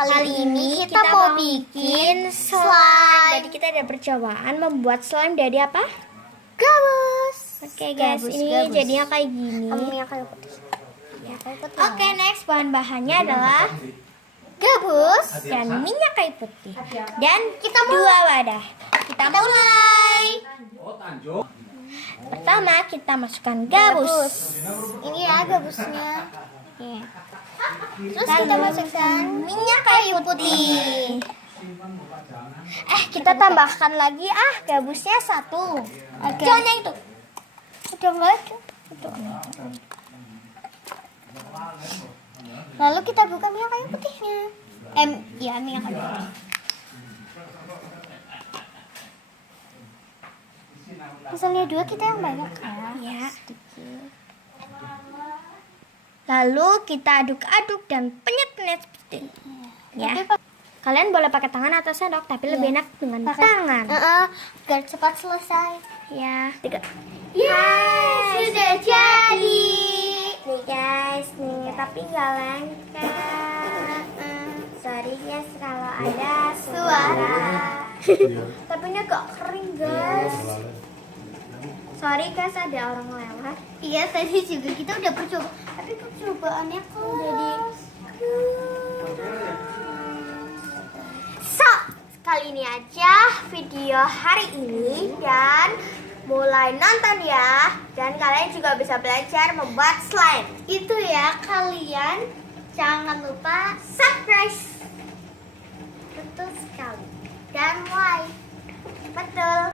Kali ini kita mau bikin slime. Jadi kita ada percobaan membuat slime dari apa? Gabus. Oke guys, ini jadinya kayak gini. Oke, next bahan-bahannya adalah gabus dan minyak kayu putih. Dan kita dua wadah. Kita mulai. Pertama kita masukkan gabus. Ini ya gabusnya. Terus kita masukkan minyak kayu putih. Kita tambahkan lagi gabusnya satu. Jangan yang itu. Udah enggak ada. Lalu kita buka minyak kayu putihnya. Minyak kayu putih. Misalnya dua kita yang banyak ya. Lalu kita aduk-aduk dan penyet-penyet seperti ini. Ya. Kalian boleh pakai tangan atau sendok, tapi lebih enak dengan tangan. Biar cepat selesai. Ya. Sudah jadi. Nih guys, nih tapi nggak lengkap. Sorry guys kalau ada suara. Tapi ini agak kering guys. Sorry guys ada orang lewat. Iya tadi juga kita udah percoba, tapi percobaannya kok jadi. So, kali ini aja video hari ini dan mulai nonton ya. Dan kalian juga bisa belajar membuat slime. Itu ya, kalian jangan lupa Subscribe. betul sekali. Dan like. Betul.